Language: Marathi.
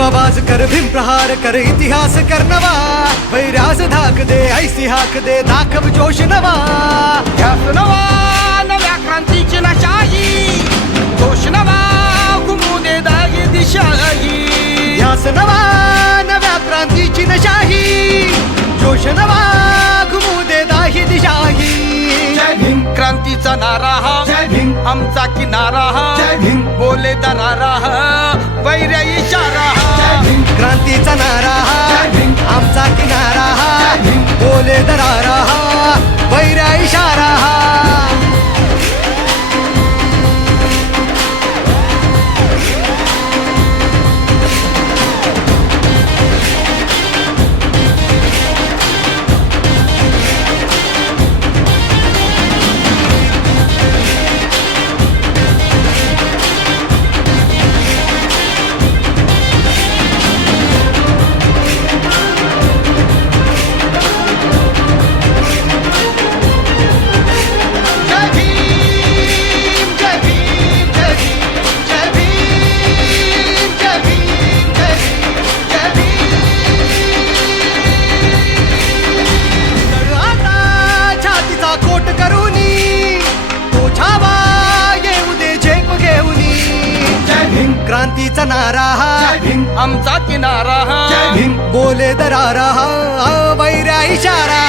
आवाज कर भीम प्रहार कर इतिहास कर नवा। वैरास धाक दे ऐसी हाक दे दाखव जोश नवा। ध्यास नवा नव्या क्रांतीची नशाही। जोश नवा घुमू दे दागी दिशाही। ध्यास नवा नव्या क्रांतीची नशाही। जोश नवा घुमू दे दाही दिशाही। जय भीम क्रांतीचा नारा हा। जय भीम। आमचा किनारा हा। जय भीम। बोले दरारा। भीम. क्रांतीचा नारा हा. आमचा किनारा हा. बोले दरारा हा. वैरा इशारा.